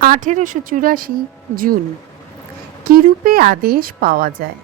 আঠেরোশো চুরাশি জুন। কীরূপে আদেশ পাওয়া যায়?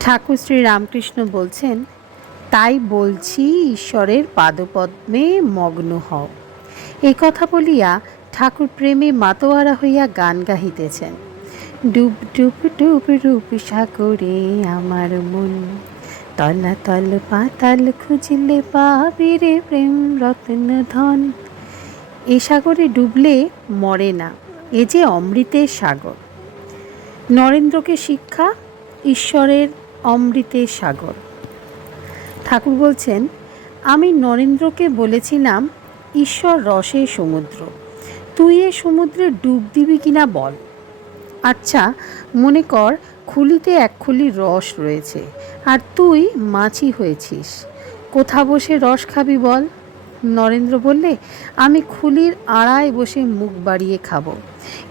ঠাকুর শ্রী রামকৃষ্ণ বলছেন, তাই বলছি ঈশ্বরের পাদপদ্মে মগ্ন হও। এই কথা বলিয়া ঠাকুর প্রেমে মাতোয়ারা হইয়া গান গাহিতেছেন। ডুব ডুব ডুব রূপ সাগরে আমার মন, তলা তল পাতাল খুঁজলে পাবি রে প্রেম রত্ন ধন এ সাগরে ডুবলে মরে না, এ যে অমৃতের সাগর। নরেন্দ্রকে শিক্ষা, ঈশ্বরের অমৃতের সাগর। ঠাকুর বলছেন, আমি নরেন্দ্রকে বলেছিলাম, ঈশ্বর রসের সমুদ্র, তুই এ সমুদ্রে ডুব দিবি কিনা বল। আচ্ছা মনে কর, খুলিতে এক খুলি রস রয়েছে, আর তুই মাছি হয়েছিস, কোথা বসে রস খাবি বল? নরেন্দ্র বললে, আমি খুলির আড়ায় বসে মুখ বাড়িয়ে খাব।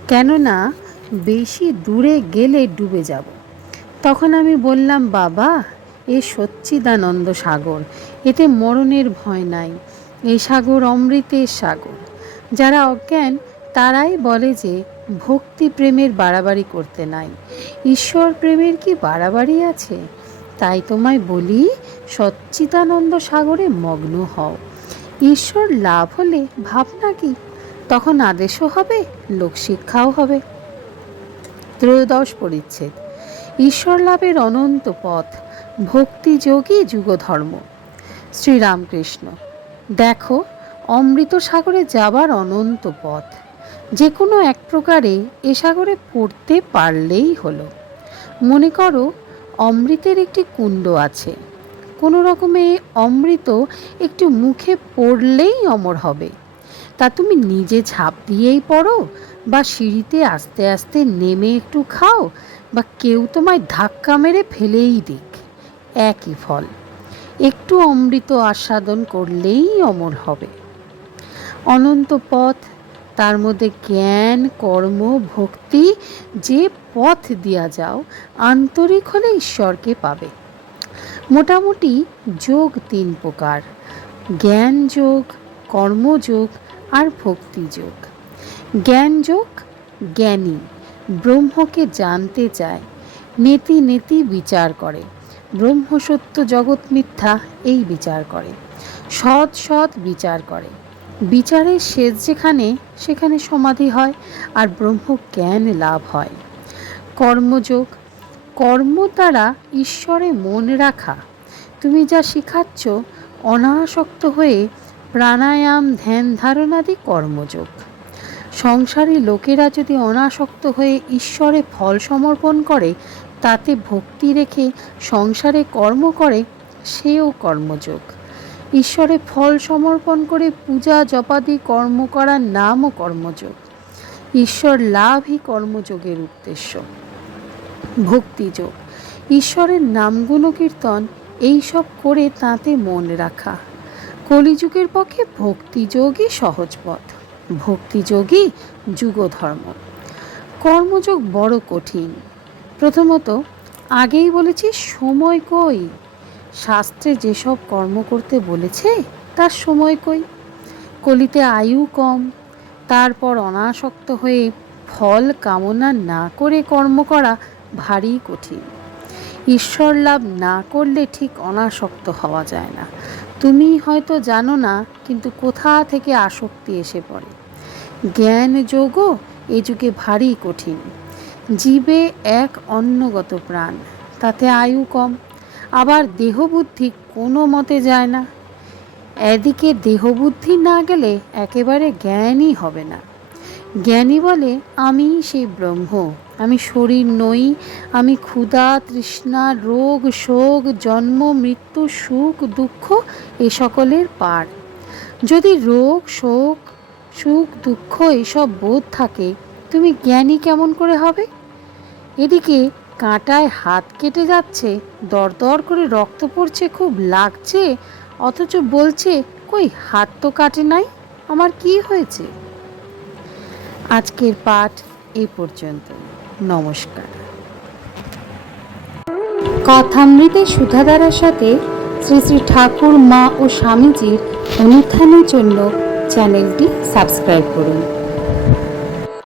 কেননা বেশি দূরে গেলে ডুবে যাব। তখন আমি বললাম, বাবা, এ সচ্চিদানন্দ সাগর, এতে মরণের ভয় নাই। এ সাগর অমৃতের সাগর। যারা অজ্ঞান, তারাই বলে যে ভক্তি প্রেমের বাড়াবাড়ি করতে নাই। ঈশ্বর প্রেমের কি বাড়াবাড়ি আছে? তাই তোমায় বলি, সচ্চিদানন্দ সাগরে মগ্ন হও। ঈশ্বর লাভ হলে ভাবনা কি? তখন আদেশও হবে লোকশিক্ষাও হবে। ত্রয়োদশ পরিচ্ছেদ। ঈশ্বর লাভের অনন্ত পথ ভক্তিযোগী যুগধর্ম। শ্রীরামকৃষ্ণ, দেখো, অমৃত সাগরে যাবার অনন্ত পথ। যে কোনো এক প্রকারে এ সাগরে পড়তে পারলেই হলো। মনে করো, অমৃতের একটি কুণ্ড আছে। কোনো রকমে অমৃত একটু মুখে পড়লেই অমর হবে। তা তুমি নিজে ঝাঁপ দিয়েই পড়ো বা সিঁড়িতে আস্তে আস্তে নেমে একটু খাও বা কেউ তোমায় ধাক্কা মেরে ফেলেই দিক। একই ফল। একটু অমৃত আস্বাদন করলেই অমর হবে। অনন্ত পথ, তার মধ্যে জ্ঞান, কর্ম, ভক্তি যে পথ দিয়া যাও, আন্তরিক হলে ঈশ্বরকে পাবে। মোটামুটি যোগ তিন প্রকার। জ্ঞান যোগ কর্মযোগ আর ভক্তিযোগ জ্ঞান যোগ, জ্ঞানী। ব্রহ্মকে জানতে চায়, নেতি নেতি বিচার করে। ব্রহ্ম সত্য জগৎ মিথ্যা, এই বিচার করে। সৎ সৎ বিচার করে। বিচারের শেষ যেখানে, সেখানে সমাধি হয় আর ব্রহ্ম জ্ঞান লাভ হয়। কর্মযোগ কর্ম দ্বারা ঈশ্বরে মন রাখা। তুমি যা শিখাচ্ছ অনাসক্ত হয়ে প্রাণায়াম, ধ্যান ধারণাদি কর্মযোগ। সংসারী লোকেরা যদি অনাসক্ত হয়ে ঈশ্বরে ফল সমর্পণ করে, তাতে ভক্তি রেখে সংসারে কর্ম করে, সেও কর্মযোগ। ঈশ্বরে ফল সমর্পণ করে পূজা জপাদি কর্ম করার নামও কর্মযোগ। ঈশ্বর লাভই কর্মযোগের উদ্দেশ্য। ভক্তিযোগ ঈশ্বরের নামগুণ কীর্তন, এইসব করে তাতে মন রাখা। কলিযুগের পক্ষে ভক্তিযোগই সহজ পথ। ভক্তিযোগই যুগধর্ম। কর্মযোগ বড় কঠিন। প্রথমত, আগেই বলেছি সময় কই? শাস্ত্রে যেসব কর্ম করতে বলেছে, তার সময় কই? কলিতে আয়ু কম, তারপর অনাসক্ত হয়ে ফল কামনা না করে কর্ম করা ভারী কঠিন। ঈশ্বর লাভ না করলে ঠিক অনাসক্ত হওয়া যায় না। তুমি হয়তো জানো না, কিন্তু কোথা থেকে আসক্তি এসে পড়ে? জ্ঞান যোগও এ যুগে ভারী কঠিন। জীবে এক অন্নগত প্রাণ, তাতে আয়ু কম। আবার দেহবুদ্ধি কোনো মতে যায় না। এদিকে দেহবুদ্ধি না গেলে একেবারে জ্ঞানই হবে না। জ্ঞানী বলে, আমি সেই ব্রহ্ম। আমি শরীর নই, আমি ক্ষুধা, তৃষ্ণা, রোগ, শোক, জন্ম, মৃত্যু, সুখ, দুঃখ, এ সকলের পার। যদি রোগ, শোক, সুখ, দুঃখ, এসব বোধ থাকে, তুমি জ্ঞানী কেমন করে হবে? এদিকে কাঁটায় হাত কেটে যাচ্ছে, দরদর করে রক্ত পড়ছে, খুব লাগছে, অথচ বলছে, কই, হাত তো কাটে নাই, আমার কি হয়েছে? আজকের পাঠ এই পর্যন্ত। নমস্কার। কথামৃতে সুধাধারার সাথে শ্রী শ্রী ঠাকুর, মা ও স্বামীজির অনুত্থানের জন্য চ্যানেলটি সাবস্ক্রাইব করুন।